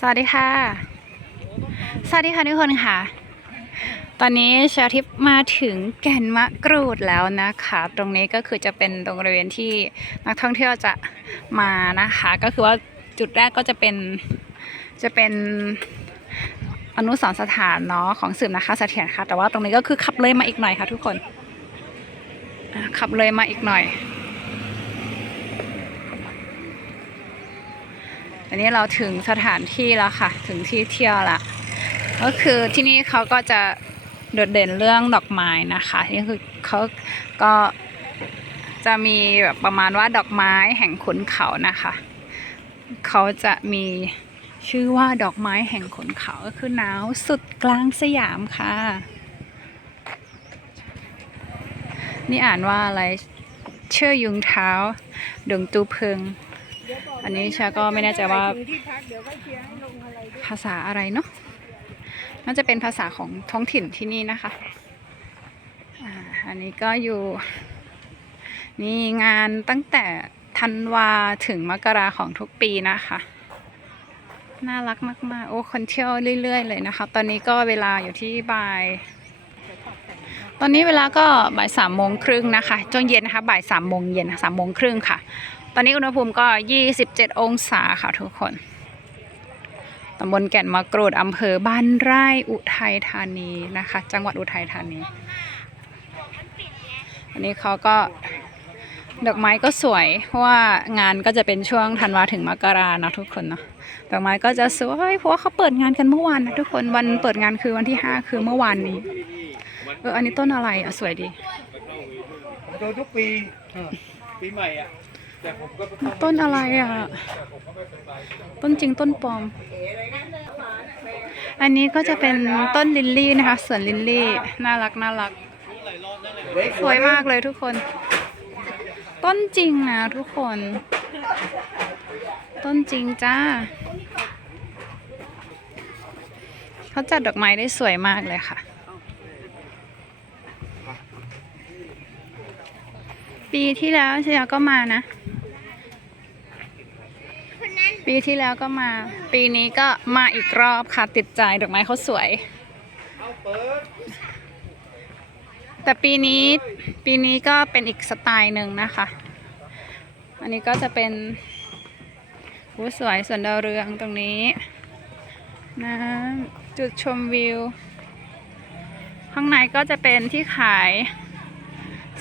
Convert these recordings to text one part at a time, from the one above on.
สวัสดีค่ะ สวัสดีค่ะทุกคนค่ะ ตอนนี้ชาทิพย์มาถึงแก่นมะกรูดแล้วนะคะ ตรงนี้ก็คือจะเป็นตรงบริเวณที่นักท่องเที่ยวจะมานะคะ ก็คือว่าจุดแรกก็จะเป็นจะเป็นอนุสรณ์สถานเนาะของสืบนะคะเสถียรค่ะ แต่ว่าตรงนี้ก็คือขับเลยมาอีกหน่อยค่ะทุกคนขับเลยมาอีกหน่อย อันนี้เราถึงสถานที่แล้วค่ะ ถึงที่เที่ยวละก็คือที่นี่เขาก็จะโดดเด่นเรื่องดอกไม้นะคะนี่คือเขาก็จะมีแบบประมาณว่าดอกไม้แห่งขุนเขานะคะ เขาจะมีชื่อว่าดอกไม้แห่งขุนเขาก็คือหนาวสุดกลางสยามค่ะ นี่อ่านว่าอะไรเชื่อยุงเท้าดงตูเพิง อันนี้ชาก็ไม่แน่ใจว่าภาษาอะไรเนาะน่าจะเป็นภาษาของท้องถิ่นที่นี่นะคะอันนี้ก็อยู่นี่งานตั้งแต่ธันวาถึงมกราของทุกปีนะคะ น่ารักมาก ๆ โอ้คนเที่ยวเรื่อย ๆ เลยนะคะ ตอนนี้ก็เวลาอยู่ที่บ่าย ตอนนี้เวลาก็บ่ายสามโมงครึ่งนะคะจนเย็นนะคะบ่ายสามโมงเย็นสามโมงครึ่งค่ะ อนนี้อุณหภูมิก็ 27 องศาค่ะทุกคน ตำบลแก่นมะกรูดอำเภอบ้านไร่อุทัยธานีนะคะ จังหวัดอุทัยธานี อันนี้เขาก็ดอกไม้ก็สวย เพราะว่างานก็จะเป็นช่วงธันวาถึงมกราเนอะทุกคนเนาะดอกไม้ก็จะสวยเพราะว่าเขาเปิดงานกันเมื่อวานนะทุกคนวันเปิดงานคือวันที่ 5 คือเมื่อวานนี้เอออันนี้ต้นอะไรอะสวยดีผมโดนทุกปีปีใหม่อะแต้นอะไรอะ ต้นจริงต้นปลอม อันนี้ก็จะเป็นต้นลิลลี่นะคะสวนลิลลี่น่ารักน่ารักสวยมากเลยทุกคน ต้นจริงนะทุกคน ต้นจริงจ้าเขาจัดดอกไม้ได้สวยมากเลยค่ะ ปีที่แล้วเชียก็มานะ ปีที่แล้วก็มา ปีนี้ก็มาอีกรอบค่ะติดใจดอกไม้เขาสวย แต่ปีนี้ปีนี้ก็เป็นอีกสไตล์หนึ่งนะคะ อันนี้ก็จะเป็นหูสวยสวนดาวเรืองตรงนี้นะจุดชมวิว ข้างในก็จะเป็นที่ขาย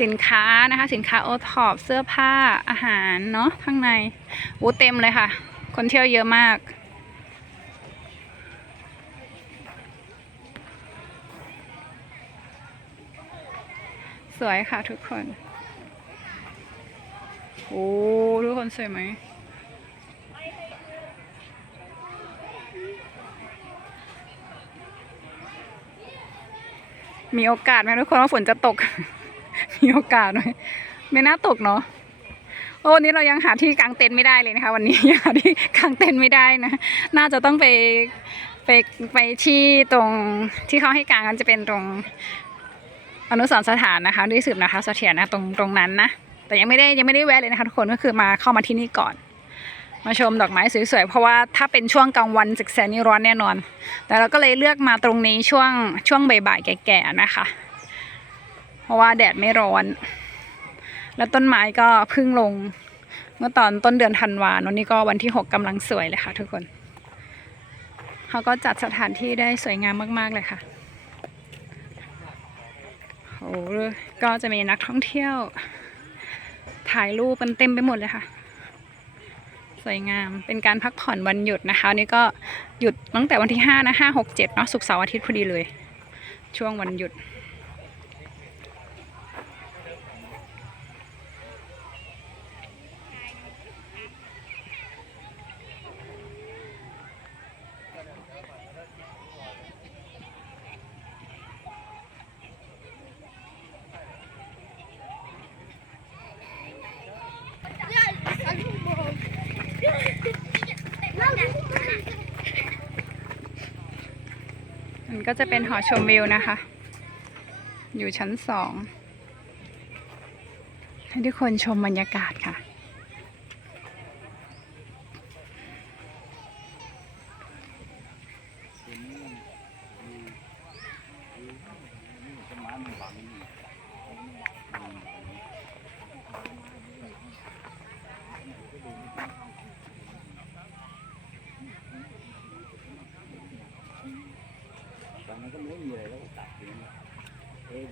สินค้านะคะ สินค้าโอท็อปเสื้อผ้าอาหารเนาะข้างในวูเต็มเลยค่ะ คนเที่ยวเยอะมาก สวยค่ะทุกคน โอ้ทุกคนสวยไหมมีโอกาสไหมทุกคนว่าฝนจะตก มีโอกาสไหมไม่น่าตกเนาะ โอ้นี้เรายังหาที่กางเต็นท์ไม่ได้เลยนะคะ วันนี้ยังหาที่กางเต็นท์ไม่ได้นะ น่าจะต้องไปไปไปที่ตรงที่เขาให้กางกันจะเป็นตรงอนุสรณ์สถานนะคะด้วยสืบนะคะเสถียรนะตรงตรงนั้นนะแต่ยังไม่ได้ยังไม่ได้แวะเลยนะคะทุกคนก็คือมาเข้ามาที่นี่ก่อน มาชมดอกไม้สวยๆเพราะว่าถ้าเป็นช่วงกลางวันศึกแสนนี่ร้อนแน่นอน แต่เราก็เลยเลือกมาตรงนี้ช่วงช่วงบ่ายๆแก่ๆนะคะ เพราะว่าแดดไม่ร้อน แล้วต้นไม้ก็เพึ่งลง เมื่อตอนต้นเดือนธันวาคมนี่ก็วันที่หกกำลังสวยเลยค่ะทุกคน เขาก็จัดสถานที่ได้สวยงามมาก ๆ เลยค่ะโอ้ก็จะมีนักท่องเที่ยว ถ่ายรูปกันเต็มไปหมดเลยค่ะ สวยงามเป็นการพักผ่อนวันหยุดนะคะนี่ก็หยุดตั้งแต่วันที่ห้านะห้าหกเจ็ดเนาะศุกร์เสาร์อาทิตย์พอดีเลย ช่วงวันหยุด ก็จะเป็นหอชมวิวนะคะ อยู่ชั้นสองให้ทุกคนชมบรรยากาศค่ะ Về lâu đài, em.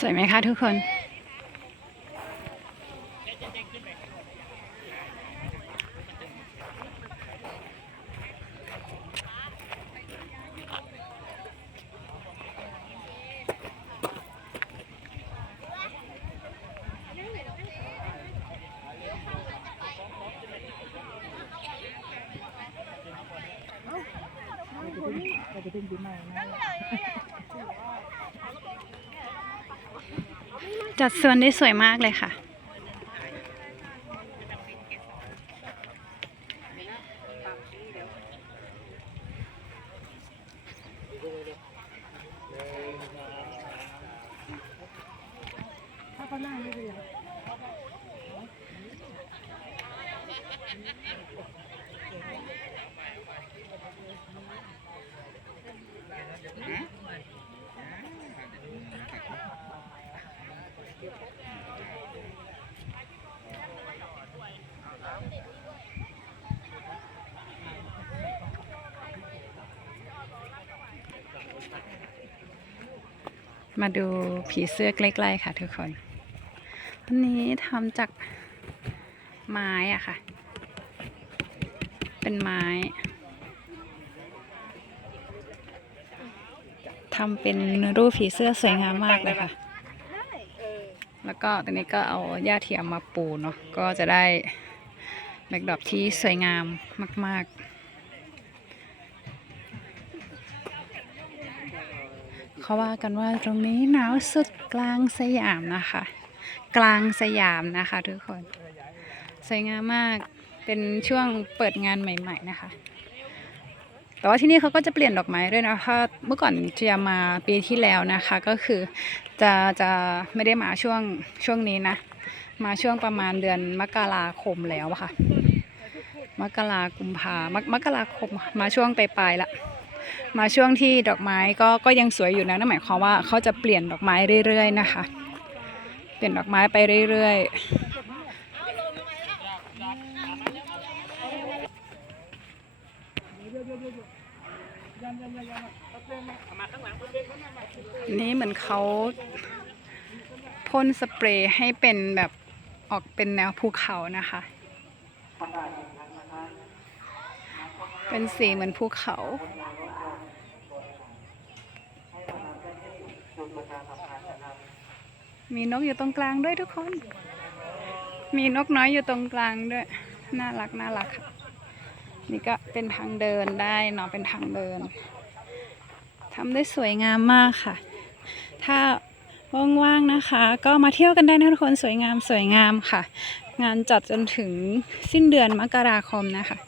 สวยไหมคะทุกคนจั จัดสวนได้สวยมากเลยค่ะถ้าเขานั่งไมาดูผีเสื้อใกล้ๆค่ะทุกคนอันนี้ทำจากไม้อะค่ะ เป็นไม้ทำเป็นรูปผีเสื้อสวยงามมากเลยค่ะ แล้วก็ตอนนี้ก็เอาหญ้าเทียมมาปูเนาะก็จะได้แบ็กดรอปที่สวยงามมาก ๆ เขาว่ากันว่าตรงนี้หนาวสุดกลางสยามนะคะ กลางสยามนะคะทุกคน สวยงามมากเป็นช่วงเปิดงานใหม่ ๆ นะคะ แต่ว่าที่นี่เขาก็จะเปลี่ยนดอกไม้ด้วยนะคะเมื่อก่อนจะมาปีที่แล้วนะคะ ก็คือจะจะไม่ได้มาช่วงช่วงนี้นะ มาช่วงประมาณเดือนมกราคมแล้วค่ะ มกรากุมภามมกราคมมาช่วงปลายๆละมาช่วงที่ดอกไม้ก็ก็ยังสวยอยู่นะนั่นหมายความว่าเขาจะเปลี่ยนดอกไม้เรื่อยๆนะคะ เปลี่ยนดอกไม้ไปเรื่อยๆ นี่เหมือนเขาพ่นสเปรย์ให้เป็นแบบออกเป็นแนวภูเขานะคะ เป็นสีเหมือนภูเขา มีนกอยู่ตรงกลางด้วยทุกคน มีนกน้อยอยู่ตรงกลางด้วย น่ารักน่ารักค่ะ นี่ก็เป็นทางเดินได้เนาะเป็นทางเดินทำได้สวยงามมากค่ะ ถ้าว่างๆนะคะ ก็มาเที่ยวกันได้นะทุกคนสวยงามสวยงามค่ะ งานจัดจนถึงสิ้นเดือนมกราคมนะคะ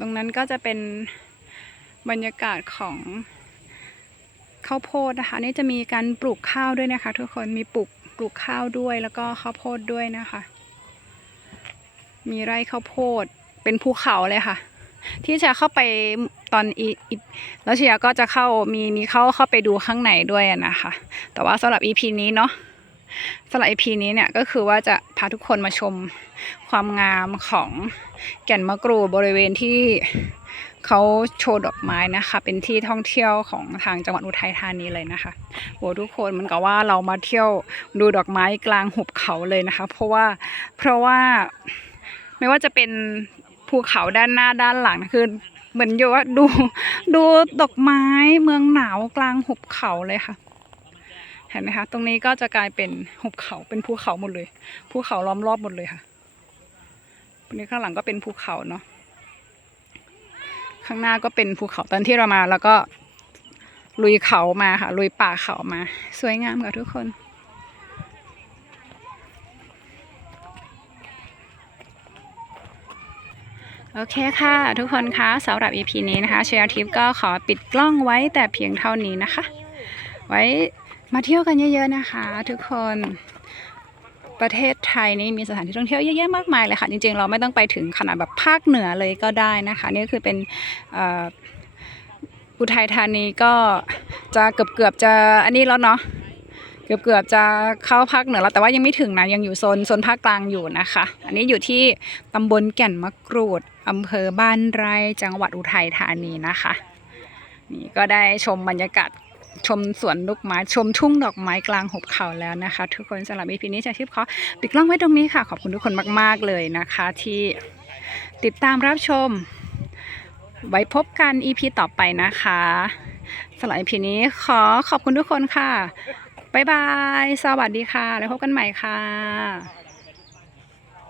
ตรงนั้นก็จะเป็นบรรยากาศของข้าวโพดนะคะนี่จะมีการปลูกข้าวด้วยนะคะ ทุกคนมีปลูก ลูกข้าวด้วยแล้วก็ข้าวโพดด้วยนะคะ มีไร่ข้าวโพดเป็นภูเขาเลยค่ะ ที่จะเข้าไปตอนอีอีแล้วเชียก็จะเข้ามีมีเข้าเข้าไปดูข้างในด้วยนะคะ แต่ว่าสำหรับ EP นี้เนาะสำหรับ EP นี้เนี่ยก็คือว่าจะพาทุกคนมาชมความงามของแก่นมะกรูดบริเวณที่ เขาโชว์ดอกไม้นะคะ เป็นที่ท่องเที่ยวของทางจังหวัดอุทัยธานีเลยนะคะโหทุกคนมันกับว่าเรามาเที่ยวดูดอกไม้กลางหุบเขาเลยนะคะ เพราะว่าเพราะว่าไม่ว่าจะเป็นภูเขาด้านหน้าด้านหลังคือเหมือนอยู่ว่าดูดูดอกไม้เมืองหนาวกลางหุบเขาเลยค่ะเห็นไหมคะตรงนี้ก็จะกลายเป็นหุบเขาเป็นภูเขาหมดเลยภูเขาล้อมรอบหมดเลยค่ะตรงนี้ข้างหลังก็เป็นภูเขาเนาะ ข้างหน้าก็เป็นภูเขาตอนที่เรามาแล้วก็ลุยเขามาค่ะ ลุยป่าเขามา สวยงามค่ะทุกคน โอเคค่ะ ทุกคนคะสำหรับ EP นี้นะคะเชียร์ทิปก็ขอปิดกล้องไว้แต่เพียงเท่านี้นะคะ ไว้มาเที่ยวกันเยอะๆนะคะ ทุกคน ประเทศไทยนี่มีสถานที่ท่องเที่ยวเยอะแยะมากมายเลยค่ะ จริงๆ เราไม่ต้องไปถึงขนาดแบบภาคเหนือเลยก็ได้นะคะ นี่คือเป็นอุทัยธานีก็จะเกือบๆจะอันนี้แล้วเนาะกือบเกือบๆจะเข้าภาคเหนือแล้วแต่ว่ายังไม่ถึงนะยังอยู่โซนโซนภาคกลางอยู่นะคะ อันนี้อยู่ที่ตำบลแก่นมะกรูดอำเภอบ้านไร่จังหวัดอุทัยธานีนะคะ นี่ก็ได้ชมบรรยากาศ ชมสวนลูกไม้ ชมทุ่งดอกไม้กลางหุบเขาแล้วนะคะ ทุกคนสำหรับ EP นี้จะชิปขอปิดกล้องไว้ตรงนี้ค่ะ ขอบคุณทุกคนมาก ๆ เลยนะคะ ที่ติดตามรับชม ไว้พบกัน EP ต่อไปนะคะสำหรับ EP นี้ขอขอบคุณทุกคนค่ะบ๊ายบาย สวัสดีค่ะ แล้วพบกันใหม่ค่ะ